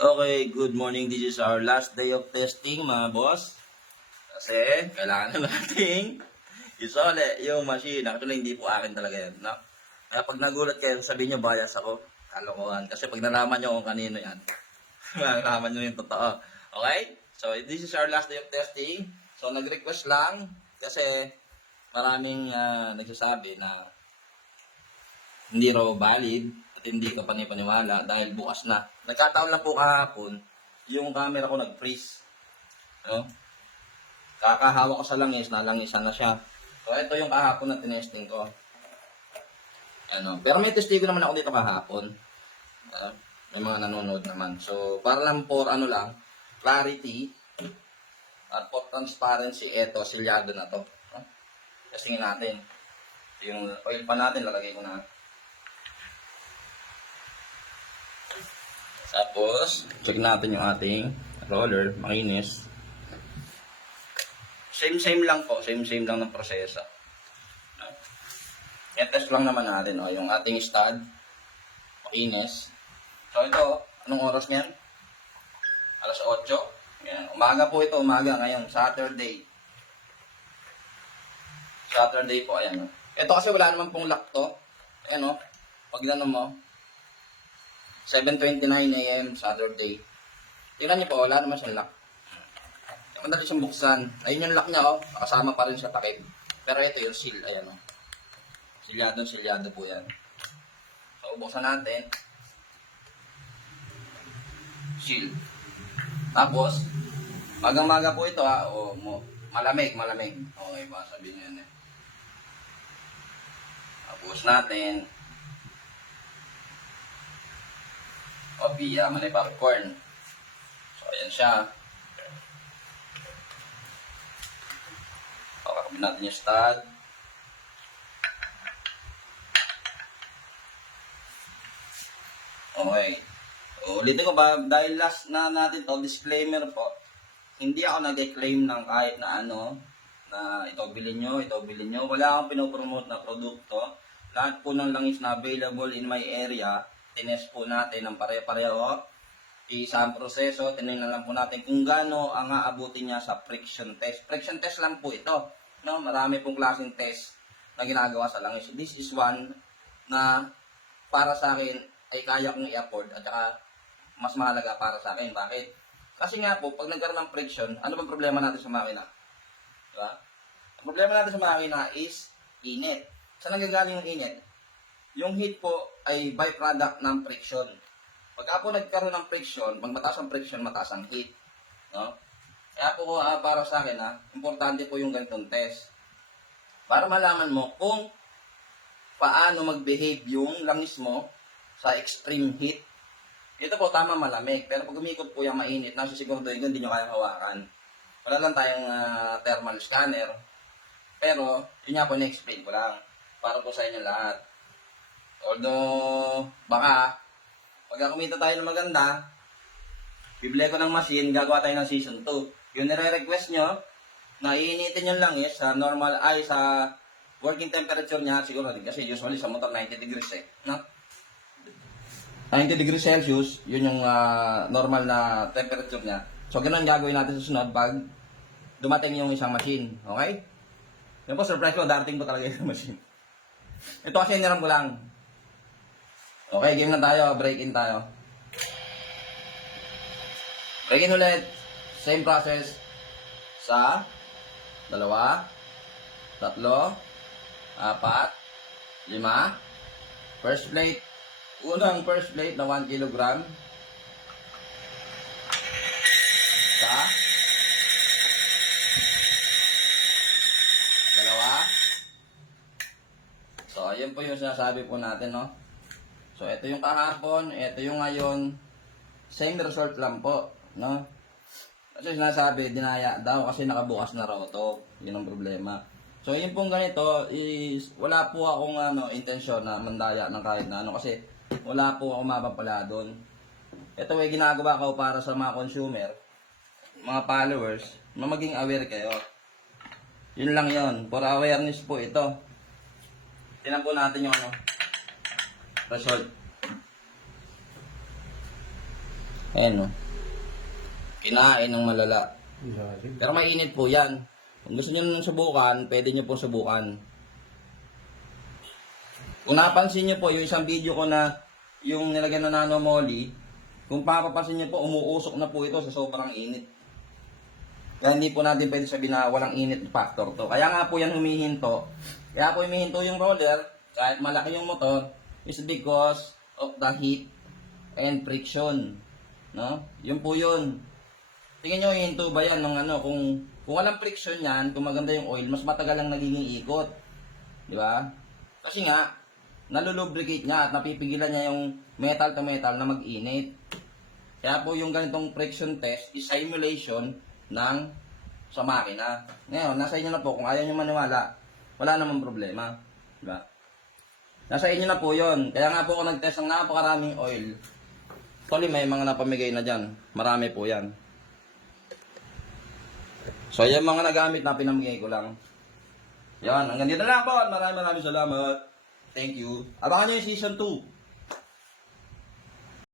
Okay, good morning. This is our last day of testing, mga boss. Kasi kailangan na nating isole yung machine. Actually, hindi po akin talaga yan. No? Kaya pag nagulat kayo, sabihin nyo bias ako. Kalokohan. Kasi pag nalaman nyo kung kanino yan, nalaman nyo yung totoo. Okay? So, this is our last day of testing. So, nag-request lang kasi maraming nagsasabi na hindi raw valid at hindi ka panipaniwala dahil bukas na. Nagkataon lang po kahapon, yung camera ko nag-freeze. No? Kakahawak ko sa langis, nalangisan na siya. So, ito yung kahapon na tinesting ko. Pero may testigo naman ako dito kahapon. May mga nanonood naman. So, para lang for clarity at for transparency, ito, silyado na to. Testingin natin. Yung oil pa natin, lalagay ko na. Tapos, check natin yung ating roller, makinis. Same lang po, same lang ng proseso. I-test lang naman natin yung ating stud, makinis. So ito, anong oras niyan? Alas 8. Yan. Umaga po ito, umaga ngayon, Saturday. Saturday po, ayan. Ito kasi wala naman pong lock to. Ayan pag gano'n mo, 7:29 AM Saturday. Tingnan niyo po, wala naman siyang lock. Madali siyang buksan. Ayun yung lock niya kasama pa rin sa takip. Pero ito yung seal, ayan Silyado po yan. So, buksan natin. Seal. Tapos, magang-maga po ito malamig. Okay ba? Sabihin niyo yan Tapos natin. Manay popcorn. So, ayan siya. Pakakabin natin yung stud. Okay. So, ulitin ko ba, dahil last na natin to, disclaimer po, hindi ako nag-claim ng kahit na na ito bilhin nyo. Wala akong pinopromote na produkto. Lahat po ng langis na available in my area, tinest po natin ng pare-pareho. Isa ang proseso, tinignan lang po natin kung gaano ang aabutin niya sa friction test. Friction test lang po ito. Marami pong klaseng test na ginagawa sa langis. This is one na para sa akin ay kaya kong i-afford at saka mas mahalaga para sa akin. Bakit? Kasi nga po, pag nagkaroon ng friction, ano bang problema natin sa makina? Diba? Ang problema natin sa makina is init. Saan nagagaling yung init? Yung heat po ay byproduct ng friction. Pagka po nagkaroon ng friction, pag mataas ang friction, mataas ang heat. No? Kaya po para sa akin, importante po yung ganitong test. Para malaman mo kung paano mag-behave yung langis mo sa extreme heat. Ito po tama malamig, pero pag umikot po yung mainit, nasisiguraduhin ko hindi nyo kayang hawakan. Wala lang tayong thermal scanner, pero yun nga po na-explain ko lang para po sa inyo lahat. Although, baka, pag kumita tayo ng maganda, bibili ko ng machine, gagawa tayo ng season 2. Yung nire-request nyo, na iinitin yung langis sa normal, sa working temperature niya, siguro din, kasi usually sa motor 90 degrees no? 90 degrees Celsius, yun yung normal na temperature niya. So, ganun gagawin natin sa sunod pag dumating yung isang machine. Okay? Yun po, surprise ko, darating po talaga yung machine. Ito kasi niram ko lang. Okay, game na tayo. Break in tayo. Break in ulit. Same process. Sa 2, 3, 4, 5. First plate. Unang first plate na 1 kilogram. Sa 2. So, ayun po yung sinasabi po natin, So, ito yung kahapon, ito yung ngayon. Same result lang po, Kasi sinasabi, dinaya daw kasi nakabukas na raw to. Yun ang problema. So, yun pong ganito is, wala po akong intensyon na mandaya ng kahit na kasi wala po akong mapapala doon. Ito ay ginagawa ko para sa mga consumer, mga followers, na maging aware kayo. Yun lang yun. For awareness po ito. Tingnan po natin yung result. Ayan, no. Kinain ng malala. Ilalim. Pero mainit po yan. Kung gusto nyo nang subukan, pwede nyo po subukan. Kung napansin nyo po, yung isang video ko na yung nilagyan na nano-moly, kung papapansin nyo po, umuusok na po ito sa sobrang init. Kaya hindi po natin pwede sabihin na walang init factor to. Kaya nga po yan humihinto. Kaya po humihinto yung roller, kahit malaki yung motor, is because of the heat and friction. No? Yun po yun. Tingnan nyo, hihinto ba yan ng ano, kung walang friction yan, kung maganda yung oil, mas matagal ang nagiging ikot. Di ba? Kasi nga, nalulubricate niya at napipigilan niya yung metal to metal na mag-init. Kaya po yung ganitong friction test is simulation ng sa makina. Ngayon, nasa inyo na po, kung ayaw nyo maniwala, wala namang problema. Di ba? Nasa inyo na po yon. Kaya nga po ako nag-test ng napakaraming oil. Actually, may mga napamigay na dyan. Marami po yan. So, yung mga nagamit na pinamigay ko lang. Yan, hanggang dito na lang po. Maraming salamat. Thank you. Abangan nyo yung season 2.